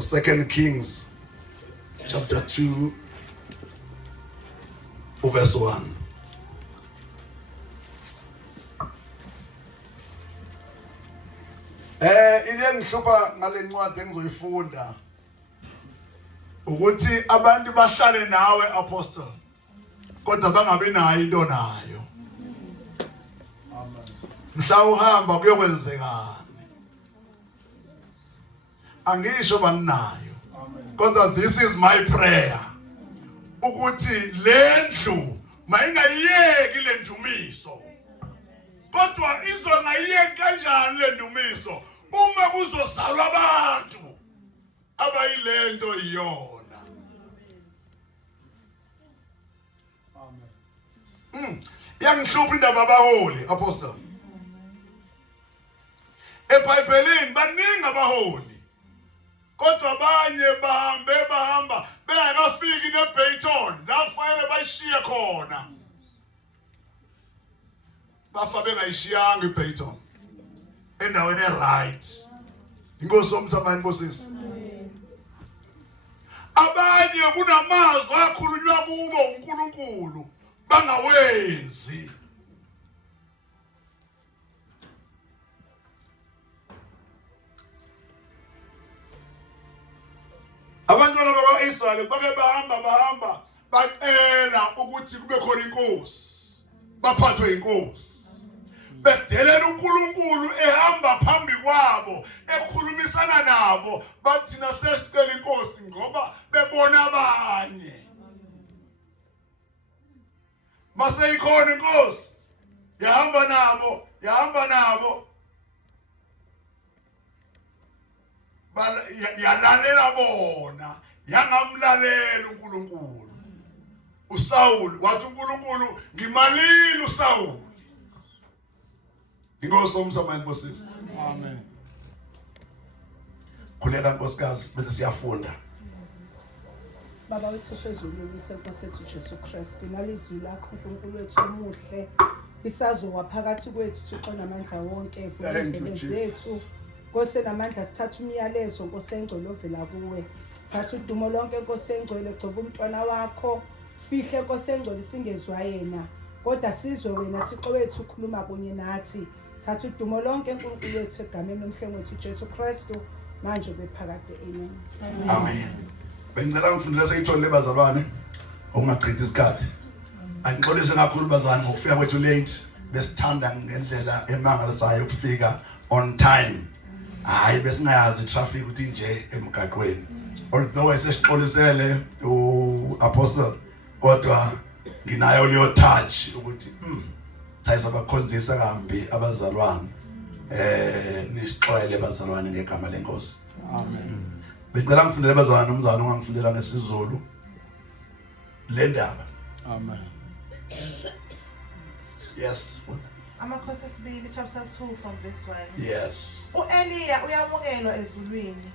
Second Kings chapter 2 verse 1. Into engihlupha ngale ncwadi engizoyifunda ukuthi abantu bahlale nawe apostle kodwa bangabe nayo into nayo. Amen. Mhla uhamba kuyokwenzekani? Angisho baninayo. Kodwa this is my prayer. Ukuthi lendlu mayingayiyeki le ndumiso. Kodwa izongayiyeki kanjani le ndumiso uma kuzozalwa abantu abayilento iyona. Amen. Yangihlupha indaba abaholi apostle. eBhayibhelini baningi abaholi. Kodwa abanye bahamba bengakafiki neBayton la kufanele bayishiye khona. Bafa bengayishiyanga iBayton endaweni eright. Inkosi omthamani bosisi. Abanye kunamazwi akhulunywa kubo uNkulunkulu bangawenzi. Abantwana bakwaIsrael bake bahamba bacela ukuthi kube khona inkosi. Baphathwe inkosi. Bedelela uNkulunkulu ehamba phambi kwabo ekhulumisana nabo bathi nasesicela inkosi ngoba bebona abanye. Mase ikhona inkosi yahamba nabo yalalela bona yangamlalela uNkulunkulu. uSawuli wathi uNkulunkulu ngimalile uSawuli. Inkosi omthamani bosisi. Amen. Kulela nkosikazi bese siyafunda. Baba wethu sezulwini senkosi yethu Jesu Kristu nalizwi lakho uNkulunkulu wethu omuhle isazowa phakathi kwethu Thixo namandla wonke futhi zethu Nkosi namandla sithatha umyalezo Nkosi engcwele ovela kuwe. Thatha udumo lonke Nkosi engcwele gcoba umntwana wakho fihle Nkosi engcwele singezwa yena kodwa sizwe wena Thixo wethu ukhuluma kunye nathi. Thatha udumo lonke uNkulunkulu wethu egameni lomhlengi wethu Jesu Kristu manje bephakade amen. Amen. Bengicela ngifundile seyithole bazalwane okungachithi isikhathi. Angixolise kakhulu bazalwane ngokufika kwethu late besithanda ngendlela emangalisayo ukufika on time. Hayi besingayazi traffic ukuthi nje emgaqweni. Although esixolisele uApostle kodwa nginayo leyo touch ukuthi sayisa bakhonzisa kambi abazalwane nisixolele bazalwane ngegama lenkosi. Amen. Bengicela ngifundele bazalwane umzana ongangifundela ngesizulu le ndaba. Amen. Yes. Amakhosi esibili chapter 2 from verse 1. Yes. uEliya uyamukelwa ezulwini.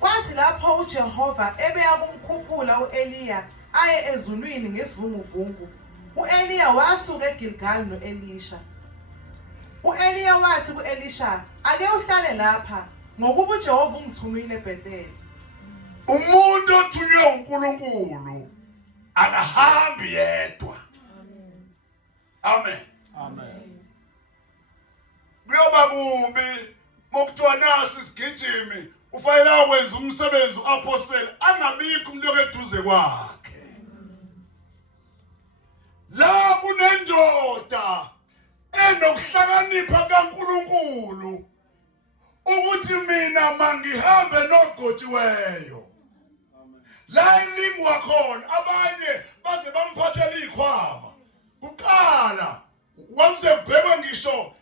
Kwathi lapho uJehova ebeya kumkhuphula uEliya aye ezulwini ngesivunguvungu. uEliya wasuka eGilgal noElisha. uEliya wathi kuElisha, "Ake uhlale lapha ngokuba uJehova ungithumile eBhetheli." Umuntu othunywe uNkulunkulu akahambi yedwa. Amen. Amen. Kuyoba kubi mokuthiwa nasi sigijimi ufanele ukwenza umsebenzi uapostoli angabikho umuntu okeduze kwakhe. La kunendoda enokuhlakanipha kaNkulunkulu ukuthi mina mangihambe nogotiweyo. La ilingwa khona abanye baze bamphathela ikhwama. Kuqala wanze bhekwe ngisho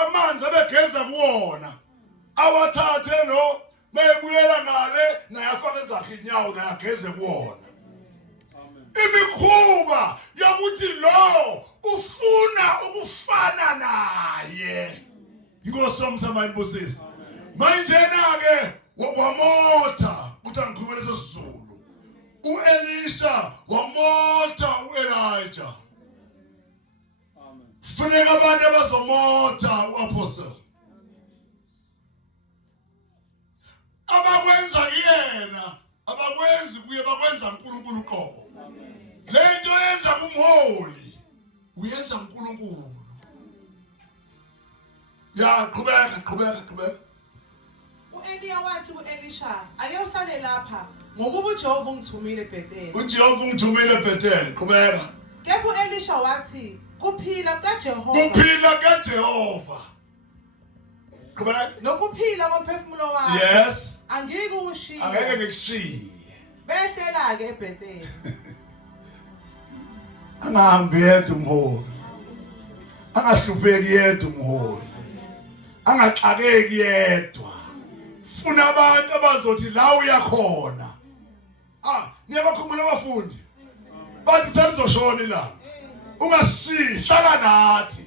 amanzi abegeza kuwona. Awathathe lo mayebuyela ngale nayafaka ezakhe inyawo nayageze kuwona. Imikhuba yakuthi lo ufuna ukufana naye. Inkosi yomthamani bosisi. Manjena ke wamotha uthi angikhulumele sesizulu. uElisha wamotha uElijah. Amen. Funeka abantu abazomotha uApostle. Abakwenza kuyena abakwenzi kuye bakwenza uNkulunkulu uqobo. Lento yenza kumholi uyenza uNkulunkulu. Ya qhubeka. U-Eliya wathi ku-Elisha, ake uhlale lapha ngokuba uJehova ungithumile eBhetheli. uJehova ungithumile eBhetheli. Qhubeka. Kepha u-Elisha wathi, kuphila kaJehova. Kuphila kaJehova. Qhubeka. Nokuphila komphefumulo wakho. Yes. Angeke ukushiye. Angeke ngikushiye. Behlela-ke eBhetheli. Angahambi yedwa umholi. Angahlupheki yedwa umholi. Angaxakeki yedwa. Funa abantu abazothi la uyakhona. Niyabakhumbula abafundi. Bathi selizoshona ilanga. Ungashiyi hlala nathi.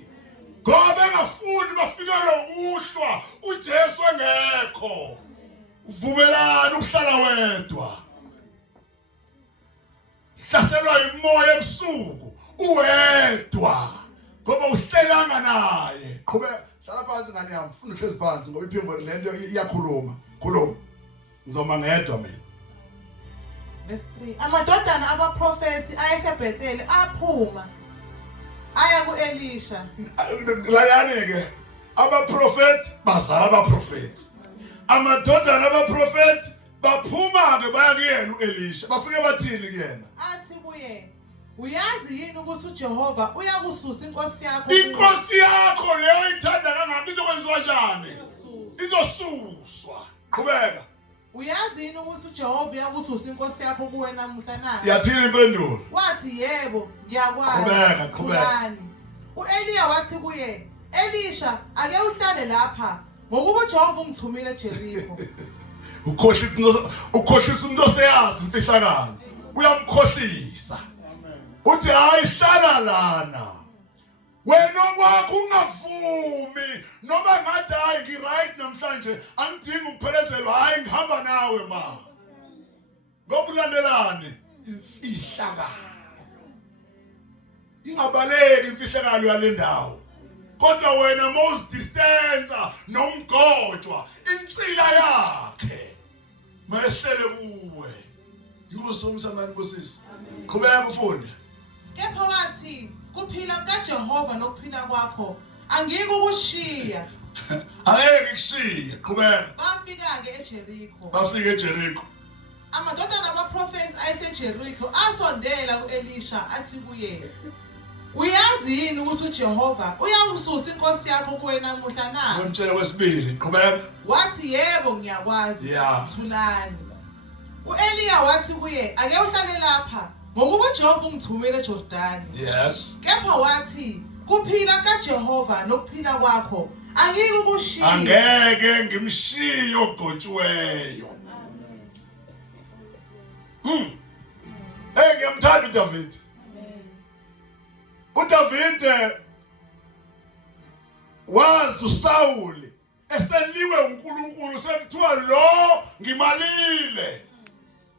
Ngoba engafuni bafikelwe ukuhlwa uJesu engekho. Uvumelana ukuhlala wedwa. Hlaselwa imoya ebusuku uwedwa. Ngoba uhlelanga naye. Qhubeka. Hlala phansi ngani yami, funa uhlezi phansi ngoba iphimbo lento iyakhuluma. Khuluma. Ngizoma ngedwa mina. Verse 3. Amadodana abaprofethi ayeseBhetheli aphuma aya ku-Elisha. Layani ke abaprofeti bazala abaprofeti. Amadodana abaprofeti baphuma ke baya kuyena uElisha. Bafike bathini kuyena? Athi kuye, uyazi yini ukuthi uJehova uyakususa inkosi yakho? Inkosi yakho leyo ithanda kangaka izokwenziwa njani? Izosuswa. Qhubeka. Uyazi yini ukuthi uJehova uyakususa inkosi yakho kuwe namuhla na? Yathini impendulo? Wathi yebo, ngiyakwazi. Qhubeka. U-Eliya wathi kuye, Elisha, ake uhlale lapha ngokuba uJehova ungithumile eJerikho. Ukhohlisa umuntu oseyazi imfihlakalo. Uyamkhohlisa. Uthi hayi hlala lana. Wena okwakho ungavumi noma ngathi hayi ngiright namhlanje angidingi ukuphelezelwa hayi ngihamba nawe ma. Ngokulandelane imfihlakalo. Ingabaleki imfihlakalo yale ndawo. Kodwa wena most distance nomgojwa insila yakhe mayehlele kuwe. Yikosomsamani bosisi. Qhubeka ufunde. Kepha wathi, kuphila kaJehova nokuphila kwakho angike ukushiya. Angeke ngikushiye. Qhubeka. Bafika-ke eJerikho. Bafika eJerikho. Amadodana abaprofethi ayeseJerikho asondela ku-Elisha athi kuye, uyazi yini ukuthi uJehova uyakususa inkosi yakho kuwe namuhla na? Ngimtshela kwesibili. Qhubeka. Wathi yebo, ngiyakwazi. Yeah. Thulani. U-Eliya wathi kuye, ake uhlale lapha ngokuba uJehova ungithumile eJordani. Yes. Kepha wathi, kuphila kaJehova nokuphila kwakho angike ukushiya. Angeke ngimshiye ogcotshiweyo. Ngiyamthanda uDavid. uDavid wazi uSawuli eseliwe uNkulunkulu sekuthiwa lo ngimalile.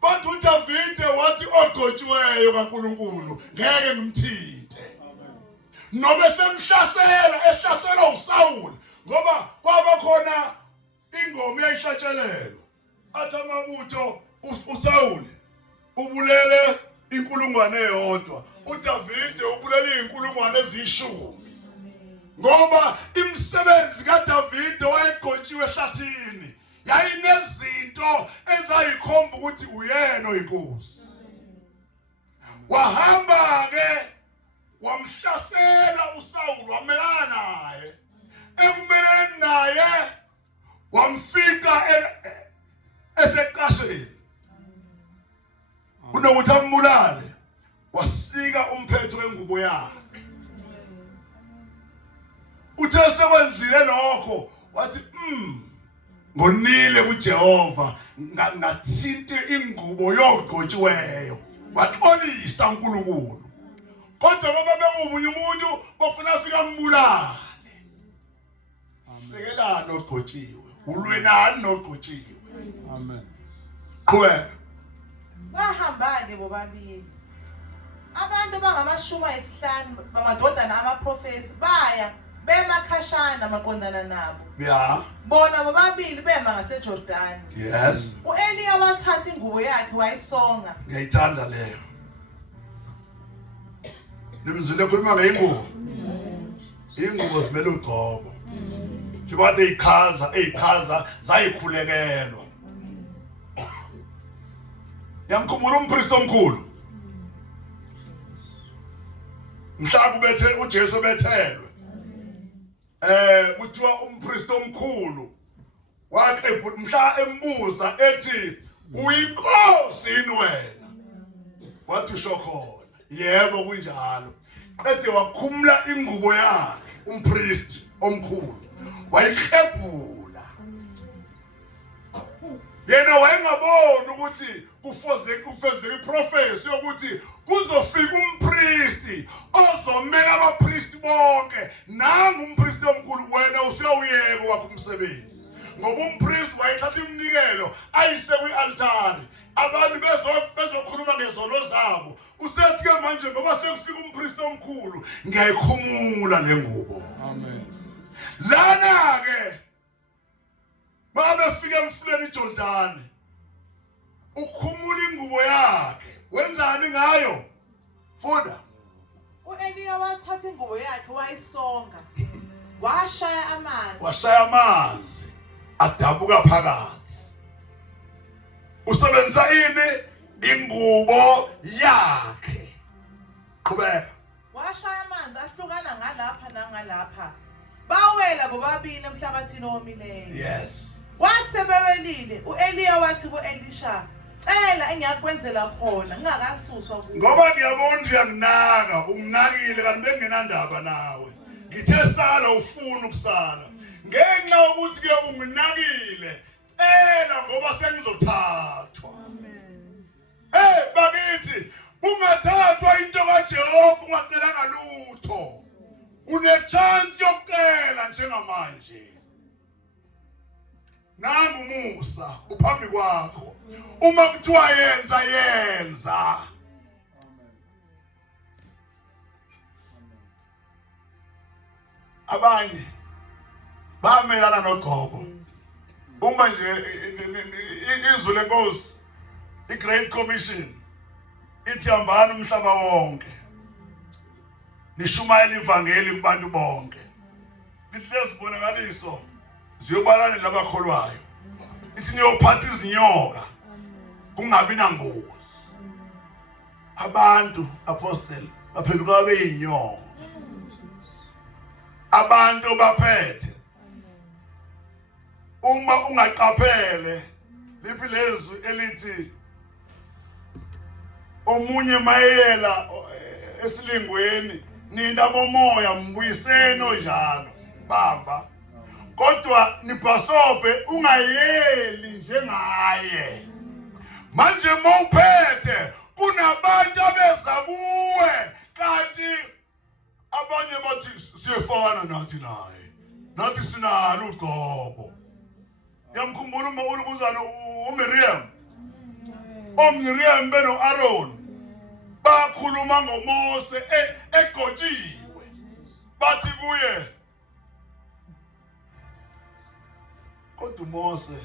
Kodwa uDavid wathi ogcotshiweyo kaNkulunkulu ngeke ngimthinte. Nobe ehlasela uSawuli ngoba kwaba khona ingoma eyayihlatshelelwa. Athi amabutho uSawuli ubulele inkulungwane eyodwa, uDavid ubulele inkulungwane eziyishumi. Ngoba imisebenzi kaDavid wayegcotshiwe ehlathini yayinezinto ezayikhomba ukuthi uyena oyinkosi. Wahamba ke wamhlasela uSawuli wamelana naye. Ekumeleni naye wamfika eseqasheni. Unokuthi ambulale wasika umphetho wengubo yakhe. Uthe sekwenzile lokho wathi ngonile kuJehova ngathinte ingubo yogcotshiweyo waxolisa uNkulunkulu. Kodwa ngoba bengumunye umuntu bafuna afika ambulale. Bekelana ogcotshiwe. Ulwenani nogcotshiwe. Amen. Qhubeka. Bahamba-ke bobabili. Abantu bangamashumi ayisihlanu bamadodana amaprofethi baya bemakhashana maqondana nabo. Yeah. Bona bobabili bema ngaseJordani. Yes. U-Eliya wathatha ingubo yakhe wayisonga. Ngiyayithanda leyo. Nimzile khuluma ngeingubo. Ingubo zimele ugcobo. Njengoba eyikhaza zayikhulekelwa. Yamkhumbula umpristi omkhulu. Mhla kubethe uJesu bethelwe. Kuthiwa umpristi omkhulu waqebula mhla embuza ethi uyinkosi yini wena? Wathi usho khona. Yebo kunjalo. Qede wakhumula ingubo yakhe umpristi omkhulu. Wayikhebula. Yena wayengabona ukuthi kufezeka iprofesi yokuthi kuzofika umpristi ozomela abapristi bonke. Nangu umpristi omkhulu wena usuyawuyeka wakho umsebenzi. Ngoba umpristi wayethatha iminikelo ayise kwi-altari. Abantu bezokhuluma ngezono zabo. Usethi ke manje ngoba sekufika umpristi omkhulu ngiyayikhumula le ngubo. Amen. Lana ke babefika emfuleni iJordani. Ukhumula ingubo yakhe. Wenzani ngayo? Funda. U-Eliya wathatha ingubo yakhe wayisonga. Washaya amanzi. Washaya amanzi adabuka phakathi. Usebenzisa ini? Ingubo yakhe. Qhubeka. Washaya amanzi ahlukana ngalapha nangalapha. Bawela bobabili emhlabathini owomileyo. Yes. Wasebewelile u-Eliya wathi ku-Elisha, "Cela engiyakwenzela khona ngingakasuswa kuwe." Ngoba ngiyabona uyanginaka, unginakile kanti benginandaba nawe. Ngithe sala ufuna ukusala. Ngenxa yokuthi ke unginakile, cela ngoba sengizothathwa. Amen. Bakithi, ungathathwa into kaJehova ungacelanga lutho. Unechance yokucela njengamanje. Nangu Musa uphambi kwakho. Uma kuthiwa yenza. Abanye bamelana noGobo. Uma nje izwi lenkosi, iGreat Commission ithi hambani umhlaba wonke. Nishumayela ivangeli kubantu bonke. Lezibonakaliso ziyobalana labakholwayo. Ithi niyophatha izinyoka. Kungabi nangozi. Abantu apostle baphenduka babe yinyoka. Abantu baphethe. Uma ungaqaphele liphi lezwi elithi omunye mayela esilingweni nina bomoya mbuyiseni onjalo bamba. Kodwa nibhasobe ungayeli njengaye. Manje mawuphethe kunabantu abeza kuwe kanti abanye bathi siyefana nathi naye. Nathi sinalo uGobo. Yamkhumbula umawulukuzana uMiriam. OMiriam beno Aaron. Bakhuluma ngoMose egotshiwe. Bathi kuye kodwa uMose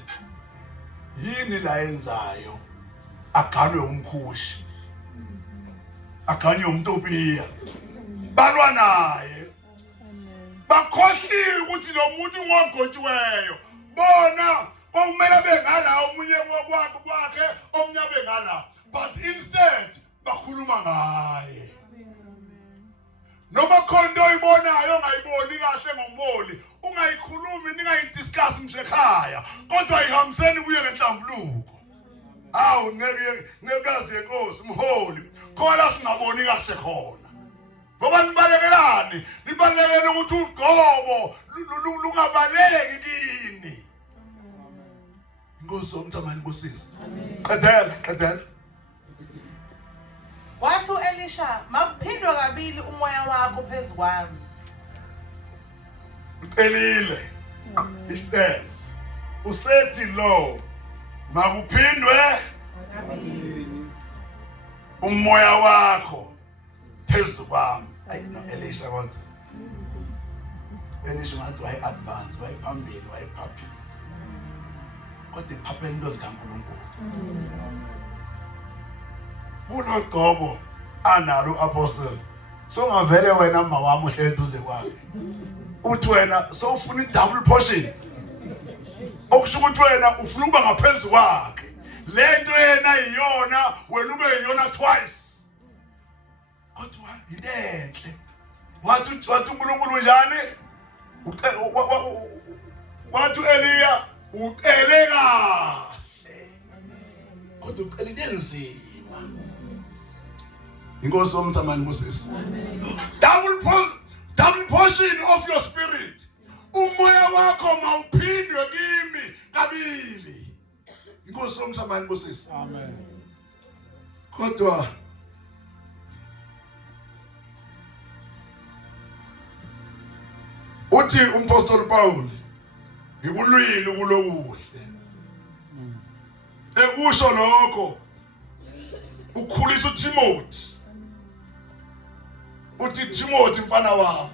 yini la yenzayo? Aganwe umkhushi. Aganywe umtopiya. Balwa naye. Bakhohliwe ukuthi lo muntu ngogotshiweyo. Bona kumele bengala omunye kwakhe omnye bengala. But instead bakhuluma ngaye. Noma khona oyibonayo ongayiboni kahle ngomoli, ungayikhulumi ningayidiscuss nje ekhaya, kodwa ihambiseni kuye ngenhlambuluko. Awu ngekazi yenkosi umholi, khona singaboni kahle khona. Ngoba nibalekelani? Nibalekele ukuthi uGobo lungabaleki kini. Inkosi umthamani bosisi. Qedela. Wathi u-Elisha, "Makuphindwe kabili umoya wakho phezu kwami." Ucelile. Istel. Usethi lo makuphindwe umoya wakho phezu kwami. Ayi no Elisha kodwa. Elisha ngathi wayi-advance, wayiphambili, wayiphaphile. Kodwa iphaphela into zikaNkulunkulu. Kunogcobo analo u-apostle. Songavele wena mama wami uhlele eduze kwakhe. Uthi wena sowufuna i-double portion. Okusho ukuthi wena ufuna ukuba ngaphezulu kwakhe. Lento yena iyona, wena ube yiyona twice. Kodwa into enhle. Wathi uNkulunkulu njani? Wathi Eliya ucele kahle. Kodwa ucele into enzima. Inkosi yomthamani Moses. Double portion of your spirit. Umoya wakho mawuphindwe kimi kabili. Inkosi yomthamani Moses. Amen. Kodwa uthi umpostoli Paul ngikulwile kulokuhle. Ekusho lokho ukhulisa uTimothy. Uthi Timothy mfana wami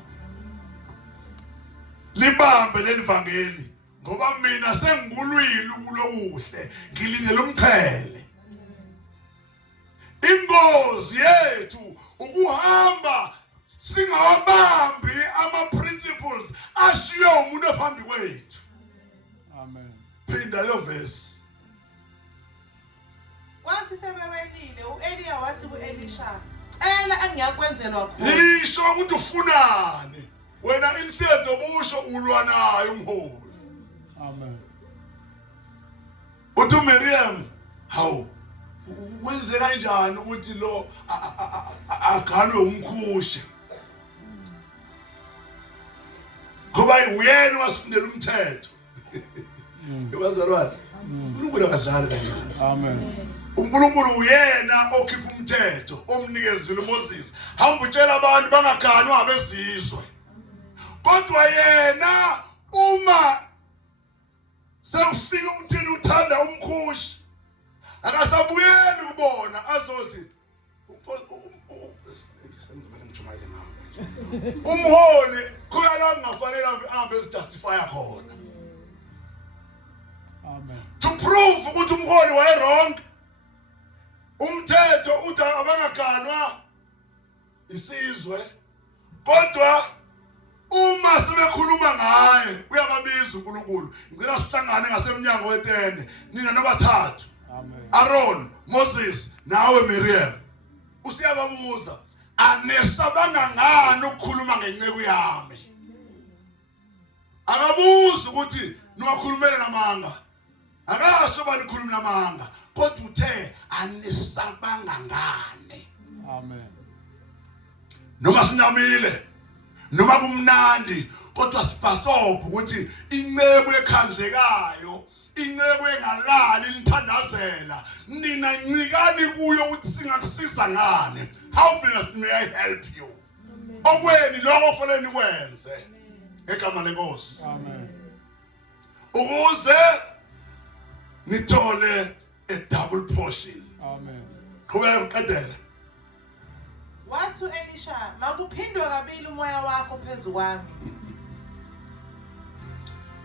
libambe leli vangeli ngoba mina sengikulwile kulokuhle ngilindele umqhele. Ingozi yethu ukuhamba singawabambi ama-principles ashiwe umuntu ophambi kwethu. Amen. Phinda leyo verse. Kwathi sebewelile u-Eliya wathi ku-Elisha, cela engiyakwenzelwa khona. Yisho ukuthi ufunani. Wena instead obusho ulwa naye umholi. Amen. Uthi Miriam, hawu wenze kanjani ukuthi lo aganwe umkhushe? Ngoba uyena wasifundela umthetho. Ebazalwane, uNkulunkulu akadlali kanjani. Amen. uNkulunkulu uyena okhipha umthetho omnikezile uMoses. Hamba utshela abantu bangaganwa abezizwe. Kodwa yena uma sewufika umthini uthanda umkhushi akasabuyeli kubona azothi umholi khona kungafanele ahambe ezijustify khona. Amen. To prove ukuthi umholi waye wrong. Umthetho uthi abangaganwa isizwe. Kodwa uma sebekhuluma ngaye uyababiza uNkulunkulu. Ngicela sihlangane ngasemnyango wetende nina nobathathu. Amen. Aaron, Moses, nawe Miriam. Usiyababuza anesabanga ngani ukukhuluma ngenceku yami. Akabuza ukuthi niwakhulumele namanga. Akasho bani khuluma namanga. Kodwa uthe anesabanga ngani. Amen. Noma sinamile noma kumnandi kodwa sibhasobha ukuthi inceku ekhandlekayo, inceku engalali lithandazela, nina ncikani kuyo ukuthi singakusiza ngani. How may I help you? Okweni lokho ofanele nikwenze egama lenkosi. Amen. Ukuze nithole a double portion. Amen. Qhubeka uqedela. Wathi u-Elisha, makuphindwe kabili umoya wakho phezu kwami.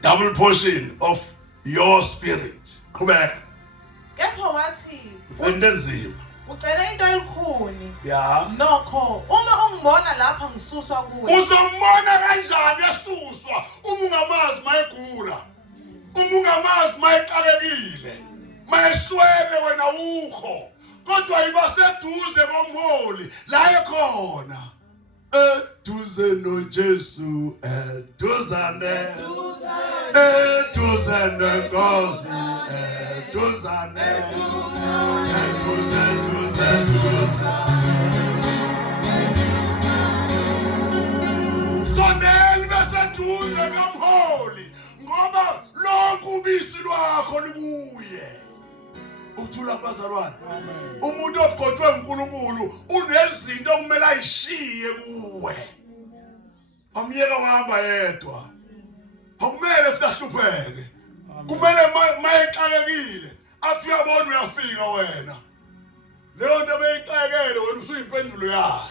Double portion of your spirit. Qhubeka. Kepha wathi, Endenzima. ucele into elukhuni. Ya. Nokho, uma ungibona lapha ngisuswa kuwe. Uzombona kanjani esuswa uma ungamazi mayegula? Uma ungamazi mayeqalekile? Mayeswele wena ukho. Kodwa iba seduze komholi la ekhona. Eduze noJesu, eduzane. Eduzane Nkosi, eduzane. Eduze. Sondela beseduze komholi ngoba lonke ubisi lwakho libuye. Ukuthula bazalwane. Amen. Umuntu ogcotshwe uNkulunkulu unezinto okumele ayishiye kuwe. Amyeka wahamba yedwa. Akumele futhi ahlupheke. Kumele mayexakekile athi uyabona uyafika wena. Leyo nto beyixakekele wena usuyimpendulo yayo.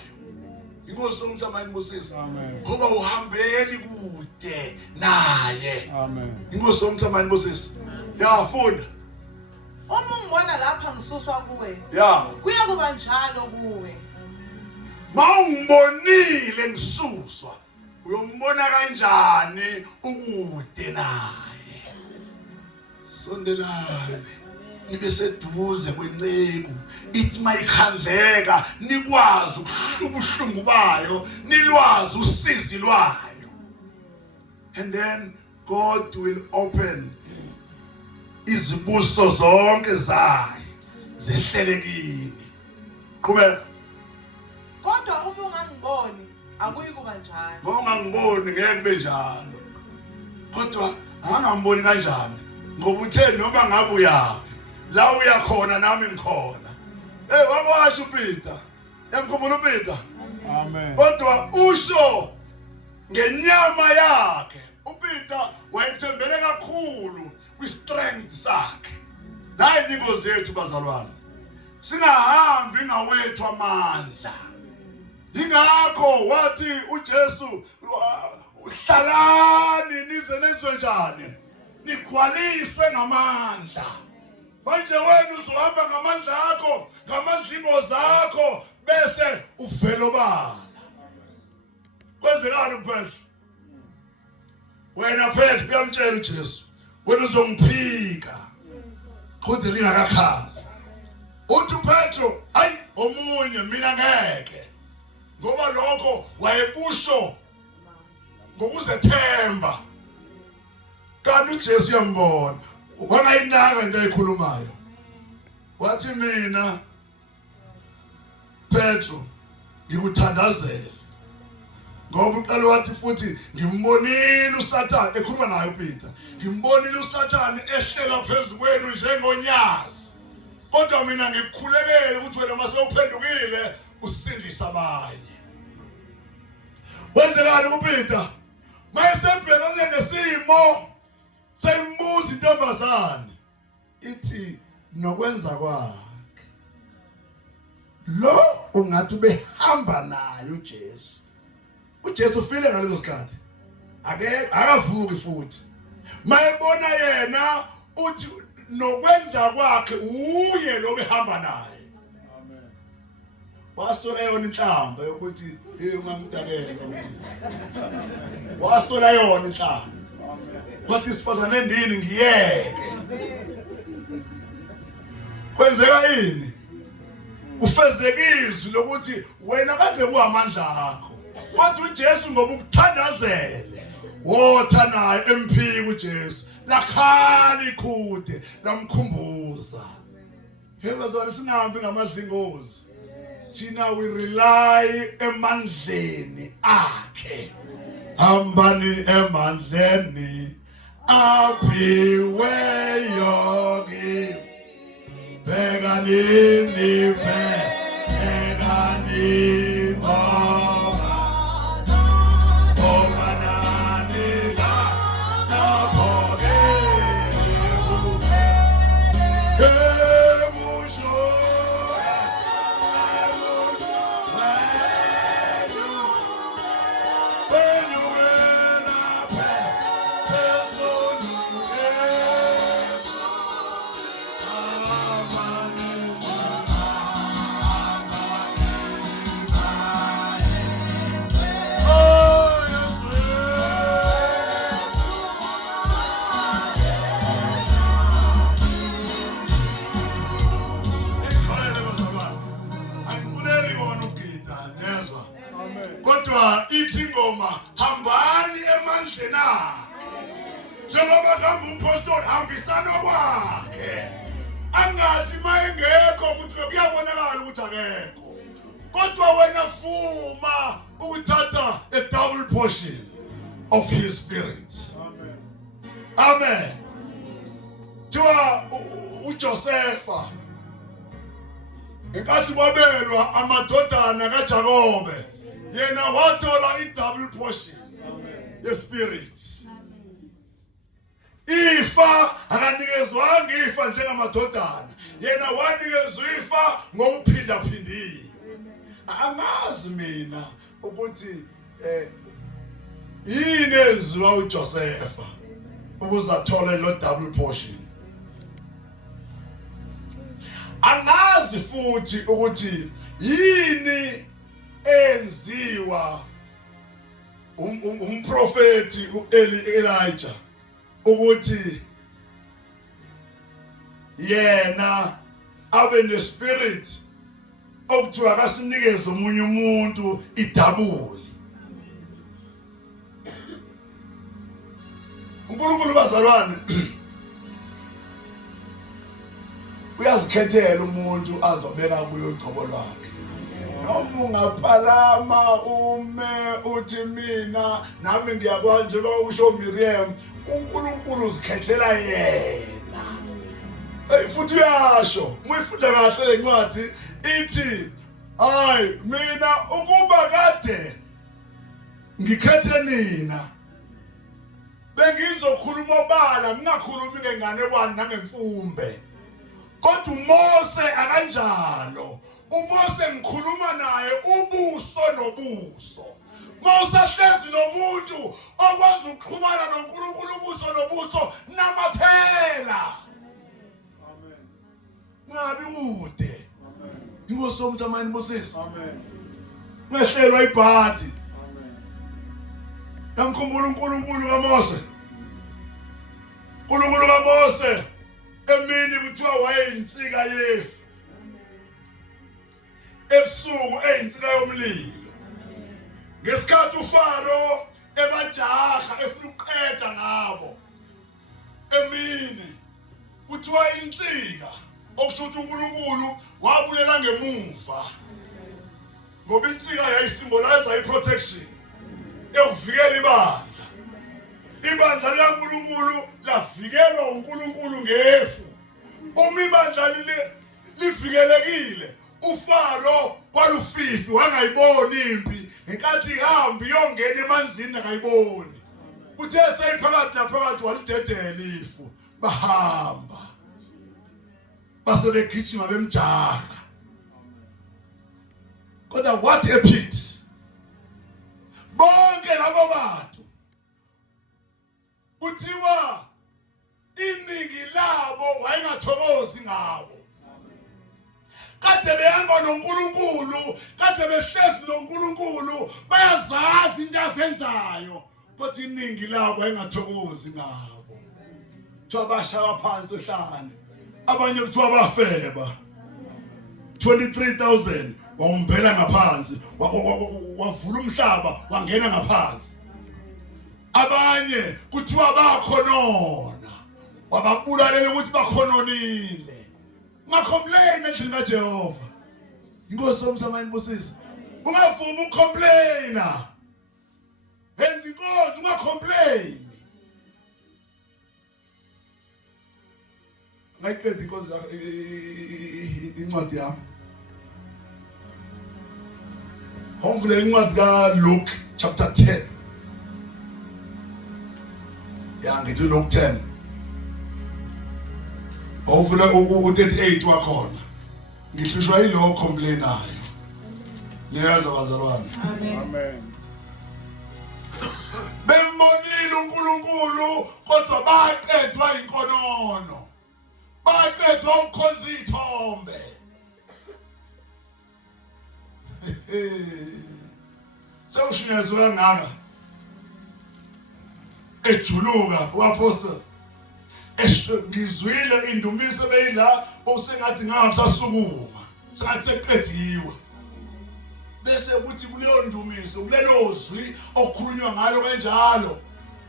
Inkosi yomthamani Moses. Amen. Ngoba uhambeli kude. ukude naye. Amen. Inkosi yomthamani Moses. Yafunda. Uma ungibona lapha ngisuswa kuwe, Ya. kuya kuba njalo kuwe. Mawungibonile ngisuswa, uyombona kanjani ukude naye. Sondelane. Nibe seduze kwenceku. Ithi mayikhandleka nikwazi ubuhlungu bayo, nilwazi usizi lwayo. And then God will open izibuso zonke zayo zehlelekini. Qhubeka. Kodwa uma ungangiboni, akuyi kuba njalo. Ngongangiboni ngeke kube njalo. Kodwa angangiboni kanjani ngoba uthe noma ngabe uyaphi la uya khona nami ngikhona. Wakwasho uPeter. Yamkhumbula uPeter. Amen. Kodwa usho ngenyama yakhe. uPeter wayethembele kakhulu kwi-strength sakhe. Nayi ingozi yethu bazalwane. Singahambi ngawethu amandla. Ingakho wathi uJesu hlalani nize nenzwe njani? Nigcwaliswe ngamandla. Manje wena uzohamba ngamandla akho, ngamandlingo zakho bese uvelobala. Kwenzekani mfethu? Wena phethe uyamtshela uJesu, wena uzongiphika. Kodwa lingakakhali. Uthi uPetro, ayi omunye mina ngeke. Ngoba lokho wayebusho ngokuzethemba. Kanti uJesu uyambona. Wangayinaka into ayikhulumayo. Wathi mina Petro ngikuthandazela. Ngoba uqale wathi futhi ngimbonile uSathane ekhuluma naye uPeter. Ngimbonile uSathane ehlela phezulu kwenu njengonyazi. Kodwa mina ngikukhulekele ukuthi wena mase uphendukile usindisa abanye. Wenzekani kuPeter? Mayesebhekane nesimo sembuzi intombazane ithi nokwenza kwakhe lo ungathi behamba naye uJesu. uJesu ufile ngaleso sikhathi akavuki futhi. Mayebona yena uthi nokwenza kwakhe uye lo behamba naye. Amen. Wasola yona inhlamba yokuthi ungamdakela mina. Wasola yona inhlamba. Wathi sifazane endini ngiyeke. Kwenzeka yini? Ufezekizwe lokuthi wena kade kuhamandla akho. Kodwa uJesu ngoba ukuthandazele wotha naye emphiki uJesu. Lakhala ikhude lamkhumbuza. Bazalwane singahambi ngamadlingozi. Thina we rely emandleni akhe. Hambani emandleni aphiwe yogi. Beganini begani baba. Omanani la napoge. Kodwa ithi ngoma hambani emandleni akhe. Njengoba hamba umpostoli hambisana kwakhe. Angathi mayengekho ukuthi kuyabonakala ukuthi akekho. Kodwa wena fuma ukuthatha a double portion of his spirit. Amen. Amen. Thiwa uJosefa enkathi kwabelwa amadodana kaJakobe yena wathola i-double portion yespirit. Ifa akanikezwanga ifa njengamadodana, yena wanikezwa ifa ngokuphindaphindile. Angazi mina ukuthi yini enziwa uJosepha ukuze athole lo double portion. Angazi futhi ukuthi yini enziwa umprofeti uElijah ukuthi yena abe nespirit okuthiwa akasinikeze omunye umuntu idabuli. uNkulunkulu bazalwane uyazikhethela umuntu azobeka kuyo uqobo lwakhe. Noma ungaphalama ume uthi mina nami ngiyabona njengoba usho Miriam, uNkulunkulu uzikhethela yena. Futhi uyasho uyifunda kahle lencwadi ithi hayi mina ukuba kade ngikhethe nina bengizokhuluma obala ngingakhulumi ngengane kwani nangemfumbe. Kodwa uMose akanjalo. uMose ngikhuluma naye ubuso nobuso. Mose hlezi nomuntu okwazi ukuxhumana noNkulunkulu ubuso nobuso namaphela. Amen. Ngabi kude. Amen. Inkosi yomthamani bosisi. Amen. Ngehlelwa ibhadi. Amen. Ngikhumbula uNkulunkulu kaMose. uNkulunkulu kaMose emini kuthiwa wayeyinsika yefu. Ebusuku eyinsika yomlilo. Ngesikhathi uFaro ebajaha efuna ukuqeda ngabo. Emini kuthiwa insika okusho ukuthi uNkulunkulu wabulela ngemuva. Ngoba insika yayisimbolize iprotection eyokuvikela ibandla. Ibandla likaNkulunkulu lavikelwa uNkulunkulu ngefu. Uma ibandla livikelekile uFaro kwalufifi wangayiboni impi ngenkathi ihamba yongena emanzini akayiboni. Uthe seyiphakathi naphakathi walidedela ifu bahamba. Base begijima bemjaha. Kodwa what happened? Bonke labo bantu kuthiwa iningi labo wayengathokozi ngabo. Kade behamba noNkulunkulu, kade behlezi noNkulunkulu, bayazazi into azenzayo, kodwa iningi labo wayengathokozi ngabo. Kuthiwa bashaya phansi ehlane, abanye kuthiwa bafeba. 23,000 wawumbhela ngaphansi, wavula umhlaba wangena ngaphansi. Abanye kuthiwa bakhonona, wababulalela ukuthi bakhononile. Ungacomplain endlini kaJehova. Inkosi yomsamani bosisi. Ungavumi ukucomplaina. Yenza inkonzo ungacomplain. Ngayiqeda inkonzo incwadi yami. Hopefully incwadi kaLuke chapter 10. Yeah, ngithi Luke 10. Ovula u38 wakhona. Ngihlushwa yilo complainayo. Niyazi abazalwane. Amen. Bembonile uNkulunkulu kodwa baqedwa inkonono. Baqedwa ukukhonza izithombe. Sewushunyezwe kangaka. Ejuluka uapostle ngizwile indumiso beyila usengathi ngamsasukuma sengathi seqediwe bese kuthi kuleyo ndumiso kulelo zwi okukhulunywa ngalo kanjalo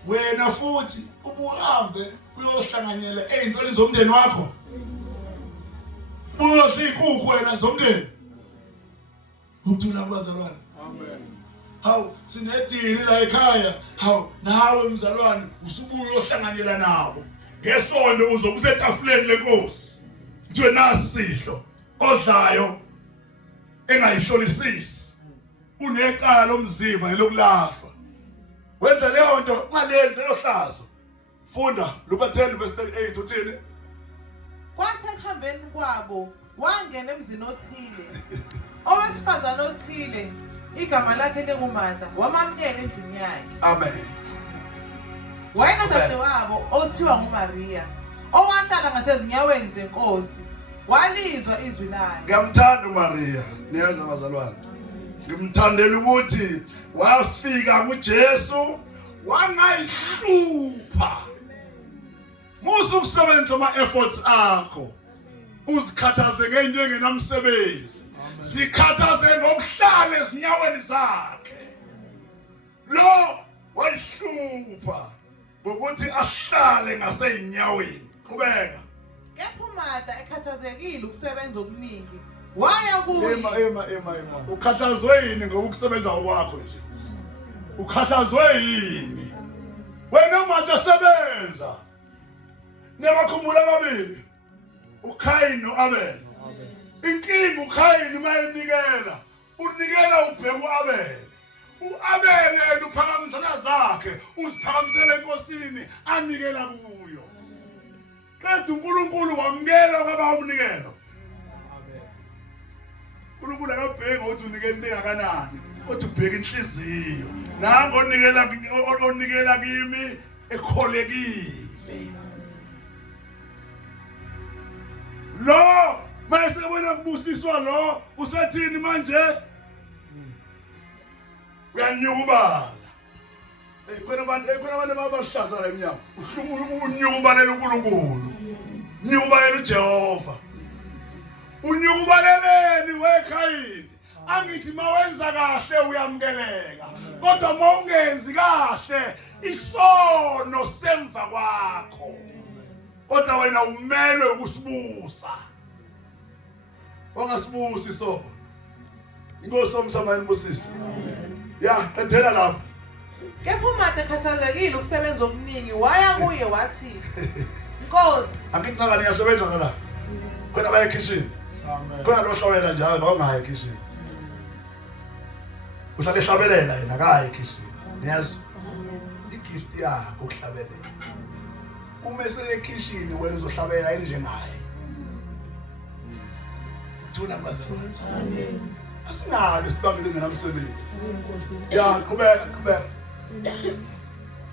wena futhi ubuhambe uyohlanganyela ezintweni zomndeni wakho uyodla inkukhu wena zomndeni ukuthula kubazalwane. Amen. Hawu sinedili la ekhaya, hawu nawe mzalwane usubuye uyohlanganyela nabo. Ngesonto uzobe usetafuleni lenkosi. Kuthiwe nasi sidlo odlayo engayihlolisisi. Unekala lomzimba nelokulahlwa. Wenza leyo nto ungalenzi lohlazo. Funda Luke 10 verse 38 uthini? Kwathi ekuhambeni kwabo wangena emzini othile. Owesifazane othile igama lakhe linguMartha, wamamukela endlini yakhe. Amen. Wayenodadewabo othiwa nguMaria, owahlala ngasezinyaweni zenkosi, walizwa izwi layo. Ngiyamthanda uMaria, niyazi abazalwane. Ngimthandela ukuthi wafika kuJesu wangayihlupha. Musu ukusebenza ama-efforts akho. Uzikhathaze ngento engenamsebenzi. Zikhathaze ngokuhlala ezinyaweni zakhe. Lo wayihlupha ngokuthi ahlale ngaseyinyaweni. Qhubeka. Kepha uMartha ekhathazekile ukusebenza okuningi, waya kuye. Ema. Ukhathazwe yini ngokusebenza kwakho nje? Ukhathazwe yini? Wena Martha sebenza. Niyakhumbula ababili. uKhayini noAbel. Inkinga uKhayini mayenikela, unikela ubheka uAbel. uAbel yena uphakamisana zakhe, uziphakamisela enkosini anikela kuyo. Kanti uNkulunkulu wamukela kwaba umnikelo. uNkulunkulu akabheki ukuthi unikela ningakanani, kodwa ubheka inhliziyo. Nango onikela kimi ekholekile. Lo mayesebona kubusiswa lo usethini manje? Uyanyukubala. Khona abantu abahlaza la eminyango. Unyukubalela uNkulunkulu. Unyukubalela uJehova. Unyukubaleleni weKhayini. Angithi mawenza kahle uyamukeleka. Kodwa mawungenzi kahle isono semva kwakho. Kodwa wena umelwe ukusibusa. Wangasibusi isono. Inkosi omsamani busisi. Ya, qedela lapho. Kepha uMartha ekhathazekile ukusebenza okuningi, waya kuye wathi, Nkosi, angithi nala niyasebenza ngala. Khona baya ekitchen. Amen. Khona lo hlawela njalo awungaya ekitchen. Uhlale hlabelela yena akaya ekitchen. Niyazi? Igift yakho ukuhlabelela. Uma ekitchen wena uzohlabela yini njengaye. Thula bazalwane. Amen. Asinalo isibangelo ngenamsebenzi. Ya, qhubeka.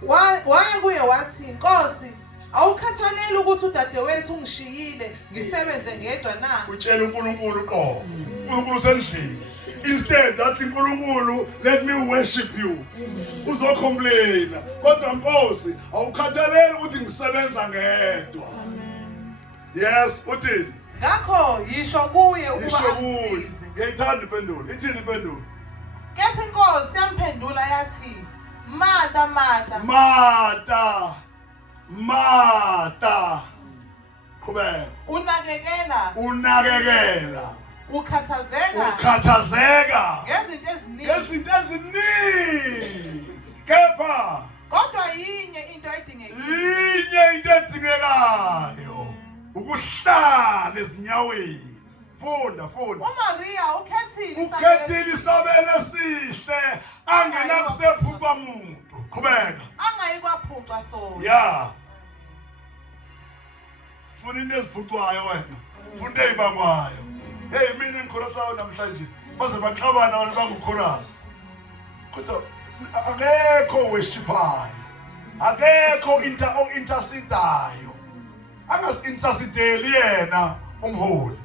Waya kuye wathi, Nkosi, awukhathaleli ukuthi udadewethu ungishiyile ngisebenze ngedwa na? Utshela uNkulunkulu qo. uNkulunkulu sendlini. Instead that uNkulunkulu, let me worship you. Uzocomplain. Kodwa Nkosi, awukhathaleli ukuthi ngisebenza ngedwa. Yes, uthini? Ngakho yisho kuye ukuba angisize. Ngiyayithanda impendulo. Ithini impendulo? Kepha inkosi yamphendula yathi, Martha. Qhubeka. Unakekela. Ukhathazeka. Ngezinto eziningi. Kepha kodwa yinye into edingekayo ukuhlala ezinyaweni. Funda. uMaria ukhethile isabelo esihle angenakusephupha umuntu. Qhubeka. angayikwaphupha sona. Ya. Funa into eziphucwayo wena. Funda ezibangwayo. Hey mina ngikhorasayo namhlanje. Baze baxabana abantu banguchorus. Kodwa akekho worshiphayo. Akekho intercedayo. Angasi-intercedeli yena umholi.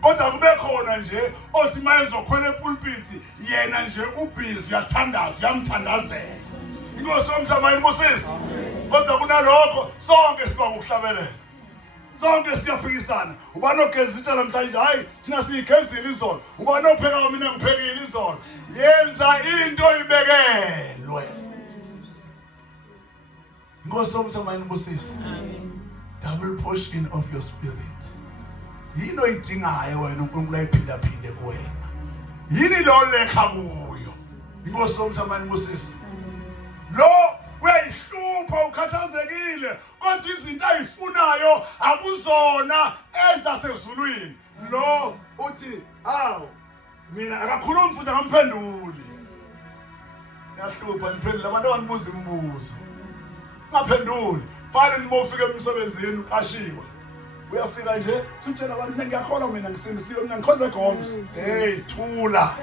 Kodwa kube khona nje othi mayezokhwela epulpit yena nje ubhizi uyathandaza uyamthandazela. Inkosi yomsamani busisi. Kodwa kunalokho sonke siba ngokuhlabelela. Sonke siyaphikisana. Ubani ogeza itsha namhlanje hayi thina siyigezile izolo. Ubani opheka mina ngiphekile izolo. Yenza into ibekelwe. Inkosi yomsamani busisi. Double portion of your spirit. Yini oyidingayo wena uNkulunkulu ayiphinda kuwena? Yini lo lekha kuyo? Inkosi yomsamani busisi. Lo uyayihlupha ukhathazekile kodwa izinto ayifunayo akuzona ezasezulwini. Lo uthi mina akakhulumi futhi akamphenduli. Yahlupha niphendula abantu abanibuza imibuzo. Ngaphenduli. Fanele nje ufike emsebenzini uqashiwe. Uyafika nje utshela abantu ngiyakholwa mina ngisindisiwe mina ngikhonza goms. Hey thula.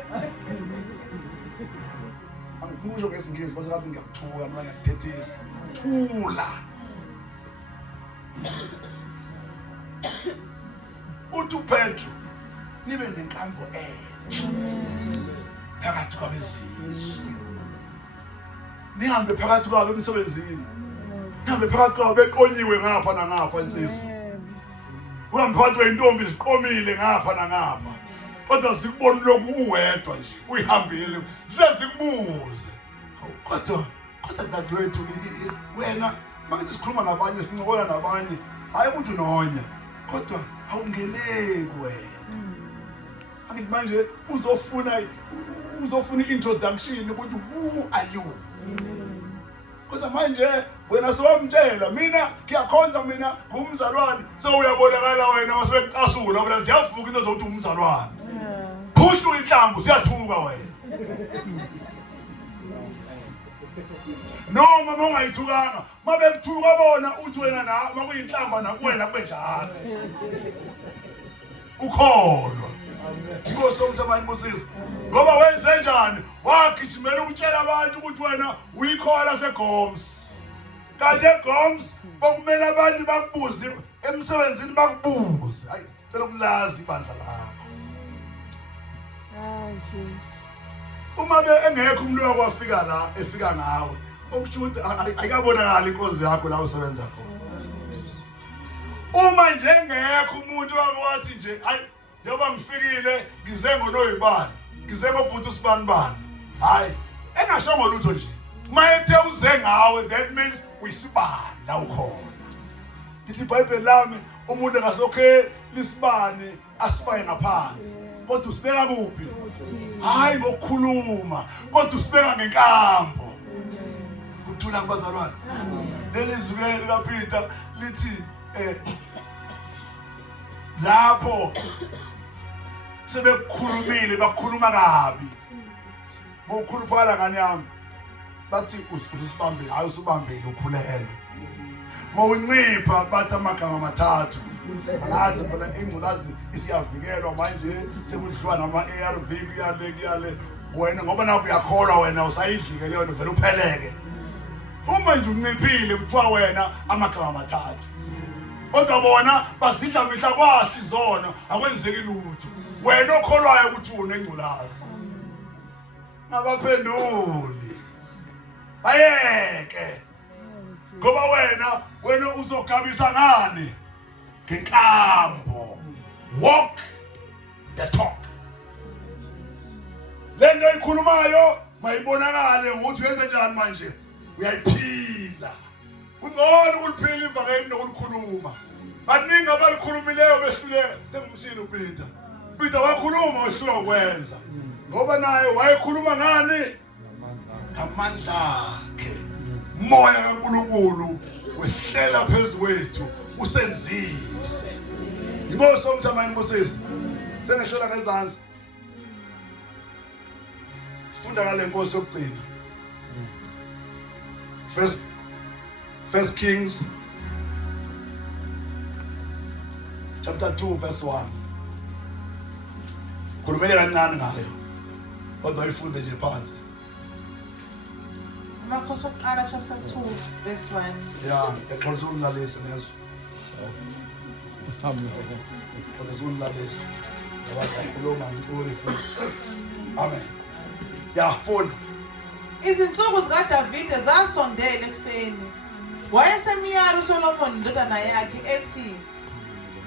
Umusho ngesingisi base ngathi ngiyakuthuka noma ngiyakuthethisa. Thula. Uthi uPetro nibe nenkambo entsha. Phakathi kwabezizwe. Nihambe phakathi kwabo emsebenzini. Nihambe phakathi kwabo beqonyiwe ngapha nangapha insizwe. Uhambe phakathi kweintombi ziqomile ngapha nangapha. Kodwa sikubona lokhu uwedwa nje uyihambile zikubuze. Kodwa dadewethu wena manje sikhuluma nabanye sincokola nabanye hayi ukuthi unonya kodwa awungeneki wena. Angithi manje uzofuna introduction ukuthi who are you? Kodwa manje wena sowamtshela mina ngiyakhonza mina ngumzalwane sewuyabonakala wena masebecasula ngoba ziyavuka into zokuthi umzalwane. Phushu inhlambu siyathuka wena. Noma ungayithukanga mabekuthuka bona uthi wena na makuyinhlamba nakuwena kube njalo. Ukholwa. Inkosi yomthamani bosisi. Ngoba wenze njani? Wagijimela ukutshela abantu ukuthi wena uyikhola seGoms. Kanti eGoms bokumele abantu bakubuze emsebenzini bakubuze. Hayi cela ukulazi ibandla lakho. Uma engekho umuntu okwafika la efika ngawe okusho ukuthi ayikabonakala inkonzo yakho la usebenza khona. Uma nje engekho umuntu wakwathi nje hayi njengoba ngifikile ngize ngonoyibani ngize ngobhuti usibanibani hayi engashongo lutho nje mayethe uze ngawe that means uyisibani la ukhona. Ithi iBhayibheli lami umuntu engasokhe lisibani asifaye ngaphansi kodwa usibeka kuphi? Hayi ngokukhuluma kodwa usibeka ngenkambo. Kuthula kubazalwane. Leli zwi likaPeter lithi lapho sebekukhulumile bakhuluma kabi. Ngokukhuluphala ngani yami bathi usibambe hayi usibambele ukhulelwe. Mawuncipha bathi amagama amathathu. Angazi bona ingculazi isiyavikelwa manje sekudliwa nama-ARV kuyale wena ngoba naku uyakholwa wena usayidlike leyo nto vele upheleke. Uma nje unciphile kuthiwa wena amagama amathathu. Kodwa bona bazidla mihla kwahle izona akwenzeki lutho. Wena okholwayo ukuthi unengculazi. Ngabaphenduli. Bayeke. Ngoba wena uzogabisa ngani? Ngenkambo. Walk the talk. Lento ikhulumayo mayibonakale ngokuthi uyenze njani manje. Uyayiphila. Kungcono ukuliphila ivangeli nokulikhuluma. Baningi abalikhulumileyo behluleka sengumshilo uPeter. Peter wakhuluma wehluleka ukwenza. Ngoba naye wayekhuluma ngani? Ngamandla akhe. Moya kaNkulunkulu wehlela phezukwethu usenzise. Inkosi yomthamani bosisi. Sengehlela ngezansi. Funda ngale nkosi yokugcina. First Kings chapter 2 verse 1. Khulumela kancane ngayo. Kodwa ifunde nje phansi. Amakhosi okuqala chapter 2 verse 1. Yeah, exxolisa umlalisi nezo. Kodwa umlalisi. Ngoba ukhuluma ngicuri futhi. Amen. Yeah, funda. Izinsuku zikaDavide zasondela ekufeni. Wayesemiyala uSolomon indodana yakhe ethi,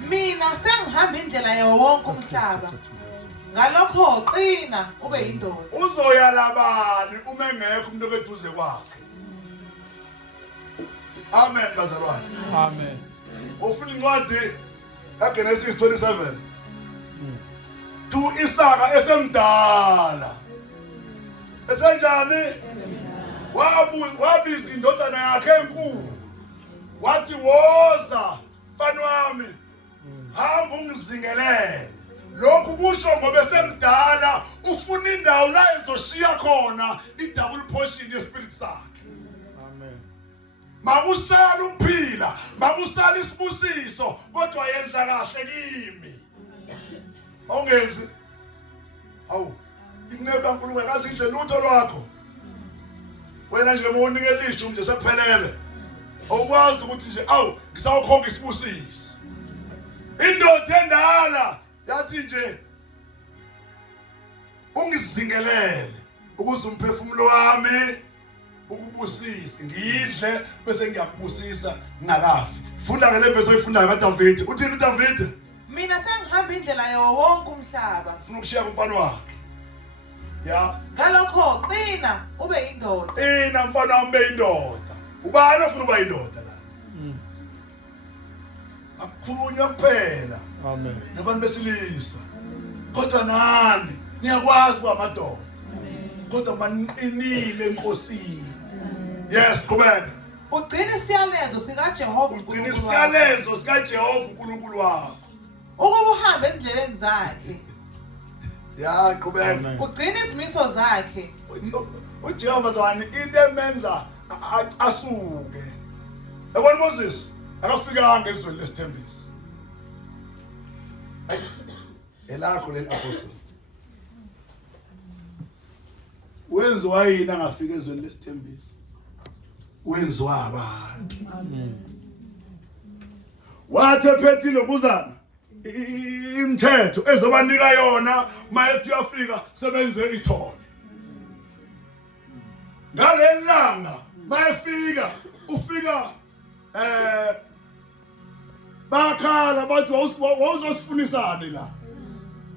mina sengihamba indlela yawo wonke umhlaba. Ngalokho qina ube yindoda. Uzoyalabani uma engekho umuntu obeduze kwakhe. Amen bazalwane. Amen. Ufuna incwadi kaGenesis 27. Tu Isaka esemdala. Esenjani? Wabiza indodana yakhe enkulu. Wathi woza mfana wami. Hamba ungizingelele. Lokhu kusho ngoba esemdala ufuna indawo la ezoshiya khona i-double portion yespirit sakhe. Amen. Makusala ukuphila, makusala isibusiso, kodwa yenza kahle kimi. Ongenzi. Awu, inceba kaNkulunkulu akazi indlela lutho lwakho. wena nje monikela ijuma nje sephelele awukwazi ukuthi nje awu ngisawukhonga isibusisi. Indoda endala yathi nje ungizingelele ukuze umphefumulo wami ukubusise ngidle bese ngiyakubusisa ngakafi. Funda ngale verse oyifundayo kaDavid. Uthini uDavid? Mina sengihamba indlela yawo wonke umhlaba. Ufuna ukushiya kumfana wakhe. Ya. Ngalokho qina ube indoda. Qina mfana wami ube indoda. Ubani ofuna uba indoda la? Akukhulunywa kuphela. Amen. Nabantu besilisa. Kodwa nani niyakwazi kuba amadoda. Kodwa maniqinile enkosini. Yes, qhubeka. Ugcina isiyalezo sika Jehova Ugcina isiyalezo sika Jehova uNkulunkulu wakho. ukuba uhambe endleleni zakhe. Ya, qhubeka. Ugcina izimiso zakhe. uJehova zwane into emenza asuke. Yabona Moses akafikanga ezweni lesithembiso. Hayi. Elakho leli apostle. Wenziwa yini angafika ezweni lesithembiso? Wenziwa abantu. Wathi ephethile ukuzana imithetho ezobanika yona mayethi uyafika sebenze ithole. Ngalelanga mayefika ufika bakhala bathi wawuzosifunisana la.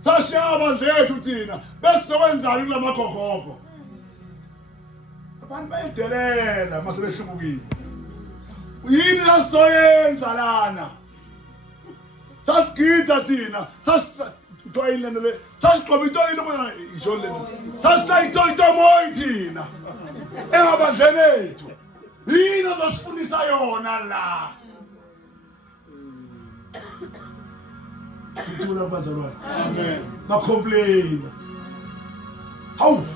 Sashaba ndethu thina bese sokwenzani kulamagogogo. Abantu bayidelela mase behlubukile. Yini la soyenza lana? Sasigida thina, sasithoyile le, sasiqoba itoyile mona ijole. Sasayitoyito moyi thina. Engabandleni ethu. Yini ozosifunisa yona la? Ngithola bazalwane. Amen. Ba-complain. Hawu.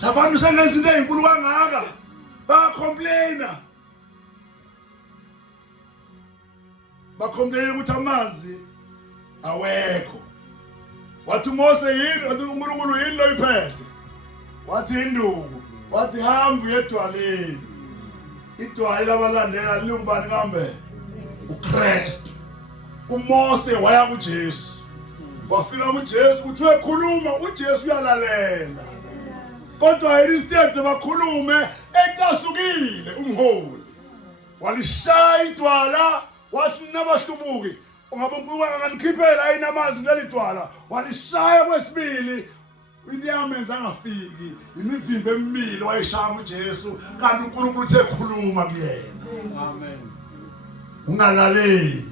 Labantu sengenza into ezinkulu kangaka. Ba-complain. Ba-complain ukuthi amanzi awekho. Wathi Mose yini, wathi uNkulunkulu yini lo iphethe? Wathi induku, wathi hamba uyedwaleni. Idwali labalandela lingubani kambe? uKristu. uMose waya kuJesu. Wafika kuJesu kuthiwe khuluma, uJesu uyalalela. Kodwa instead bakhulume ekasukile umholi. Walishaya idwala wathi nabahlubuki ungabe uNkulunkulu anganikhiphela yini amanzi kuleli dwala. Walishaya kwesibili inyamenza angafiki imizimba emibili wayishaya uJesu kanti uNkulunkulu uthe khuluma kuyena. Amen. Ungalaleli.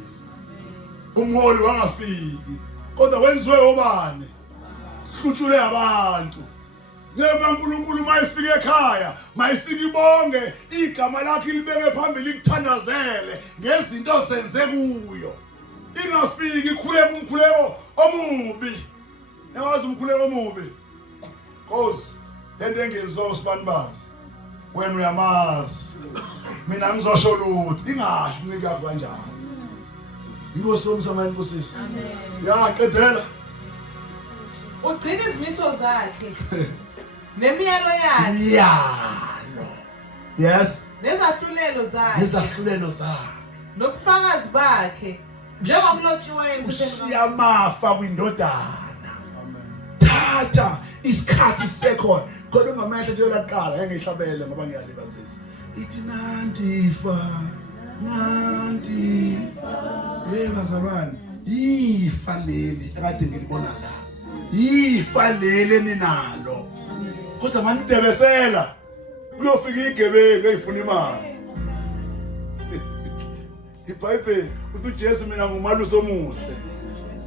Umholi wangafiki kodwa wenziwe obani? Hlutshule abantu. Njengoba uNkulunkulu mayifike ekhaya mayifike ibonge igama lakhe libeke phambili likuthandazele ngezinto senze kuyo. Ingafiki ikhuleka umkhuleko omubi. Yawazi umkhuleko omubi. Nkosi lento engezwe usibani bani. Wena uyamazi. Mina ngizosho lutho ingahle incike yakho kanjani. Inkosi yomsamani nkosisi. Amen. Ya qedela. Ugcina izimiso zakhe. Nemiyalo yakhe. Miyalo. Yes. Nezahlulelo zakhe. Nezahlulelo zakhe. Nobufakazi bakhe. Njengokulotshiwe emthethweni. Siyamafa kwindodana. Thatha isikhathi sekhona. Kodwa ungamehla nje laqala ngiyihlabele ngoba ngiyalibazisa. Ithi nandifa. Bazalwane, ifa leli akade ngilibona la. Ifa leli ninalo. Kodwa manidebesela kuyofika igebengu eyifuna imali. iBhayibheli uthi uJesu mina ngumalusi omuhle.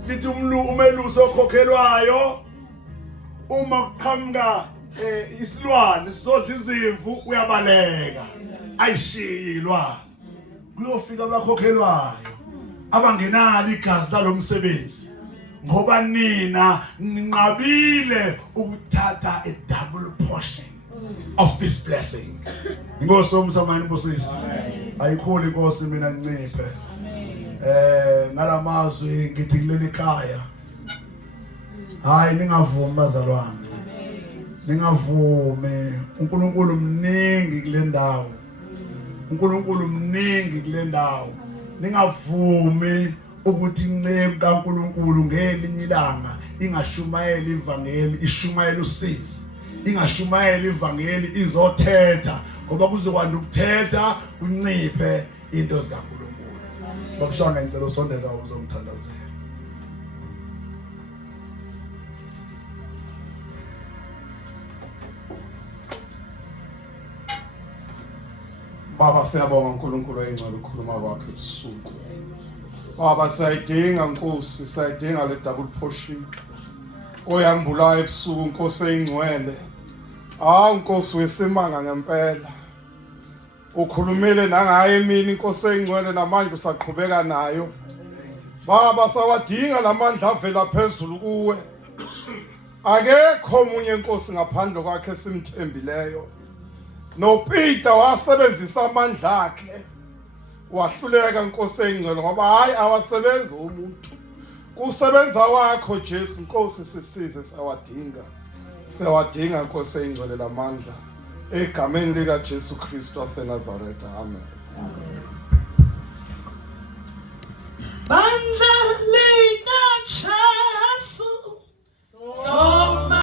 Lithi umelusi okhokhelwayo uma kuqhamuka isilwane sodla izimvu uyabaleka. Ayishiyilwa. Kuyofika abakhokhelwayo abangenalo igazi lalomsebenzi ngoba nina ninqabile ukuthatha a double portion of this blessing. Inkosi yomsamani nkosisi. Ayikhuli inkosi mina nciphe. Ngalamazwi ngithi kuleli khaya. Hayi ningavumi bazalwane. ningavumi. uNkulunkulu mningi kule ndawo, uNkulunkulu mningi kule ndawo. Ningavumi ukuthi incebo kaNkulunkulu ngelinye ilanga ingashumayela ivangeli, ishumayela usizi, ingashumayela ivangeli izothetha, ngoba kuzokwanda ukuthetha kunciphe into zikaNkulunkulu. Babusana ngicela usondela uzongithandazela. Baba, siyabonga uNkulunkulu oyingcwele ukukhuluma kwakhe ebusuku. Baba, siyayidinga Nkosi, siyayidinga le double portion oyambulayo ebusuku, Nkosi eyingcwele. Nkosi wesimanga ngempela. Ukhulumile nangaye emini, Nkosi eyingcwele, namanje usaqhubeka nayo. Baba, sawadinga lamandla avela phezulu kuwe. Akekho omunye Nkosi ngaphandle kwakhe esimthembileyo. NoPeter wasebenzisa amandla akhe wahluleka Nkosi eyingcwele, ngoba hayi awasebenzi umuntu, kusebenza wakho Jesu. Nkosi sisize, siyawadinga Nkosi eyingcwele lamandla, egameni lika Jesu Kristu waseNazaretha. Amen.